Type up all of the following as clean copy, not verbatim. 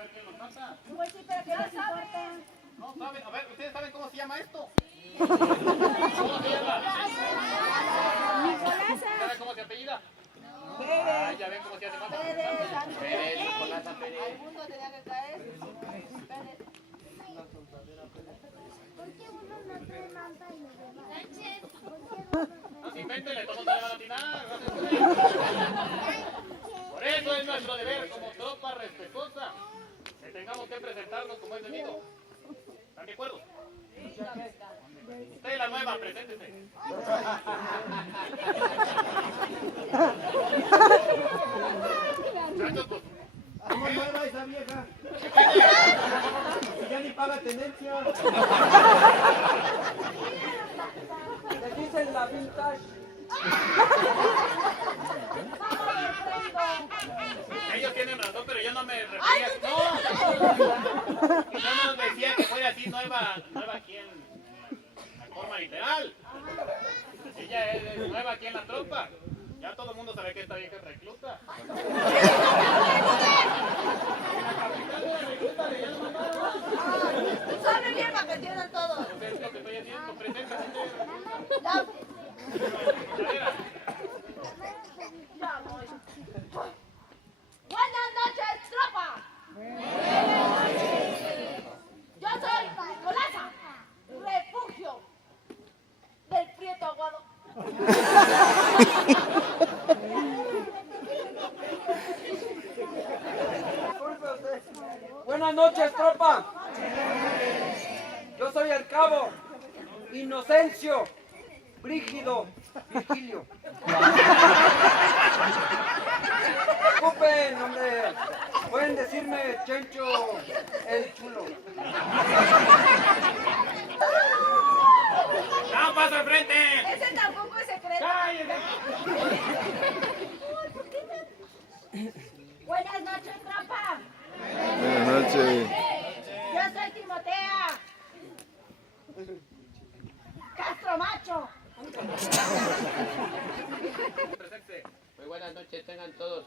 ver quién lo trata. Pues sí, pero que no saben. No saben. A ver, ¿ustedes saben cómo se llama esto? ¿Cómo se llama? ¿Saben cómo se apellida? Ah, ya ven cómo se hace más. Pérez, Nicolasa Pérez. Al mundo tenía que caer. Pérez. No se inventen, todos no le van a atinar. Por eso es nuestro deber como tropa respetuosa que tengamos que presentarnos como es debido. ¿Están de acuerdo? Usted es la nueva, preséntese. Muchachos, pues, ¿Cómo nueva esa vieja? Ya ni paga tenencia. Le dicen la vintage. ellos tienen razón, pero yo no me refería. No, yo no decía que fuera así nueva aquí en la forma literal. Ella es nueva aquí en la tropa. Ya todo el mundo sabe que esta vieja es recluta. Saben bien para que entiendan todo. Entonces es lo que estoy haciendo, preséntate. Ya voy. Buenas noches, tropa. Yo soy Nicolasa, refugio del Prieto Aguado. Buenas noches, tropa. Yo soy el cabo Inocencio Brígido Virgilio. Disculpen, hombre. Pueden decirme Chencho el Chulo. ¡No, pasa al frente! Ese tampoco es secreto. ¡Cállate! Buenas noches, tropa. Buenas noches. Yo soy Timotea. Castro Macho. Presente. Muy buenas noches, tengan todos.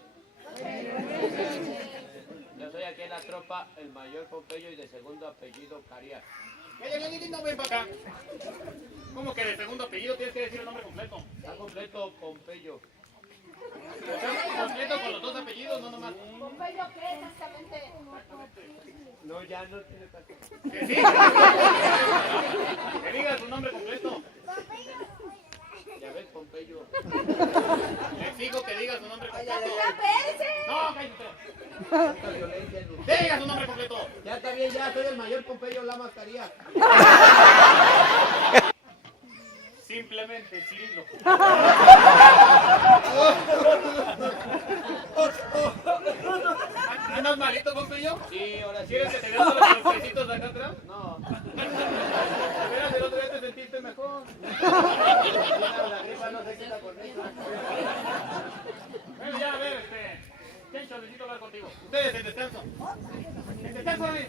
Yo soy aquí en la tropa, el mayor Pompeyo y de segundo apellido Carías. No, ven para acá. ¿Cómo que de segundo apellido tienes que decir el nombre completo? Está completo Pompeyo. Completo con los dos apellidos, no nomás. ¿Pompeyo qué exactamente? No, ya no tiene caso. Que sí. Que diga su nombre completo. Ya ves, Pompeyo. Le exijo que diga su nombre completo. ¡Ya pese! No, cállate. Tanta violencia en usted. Diga su nombre completo. Ya está bien, ya soy el mayor Pompeyo La Mascaría. Simplemente Cirilo. ¿Andas malito, Pompeyo? Sí, ahora sí. ¿Quieres que te vean los golpecitos de acá atrás? No. De veras, el otro día te sentiste mejor. La gripa no se quita con eso. Bueno, ya, a ver, Chencho, necesito hablar contigo. Ustedes en descanso. En descanso, ¿eh?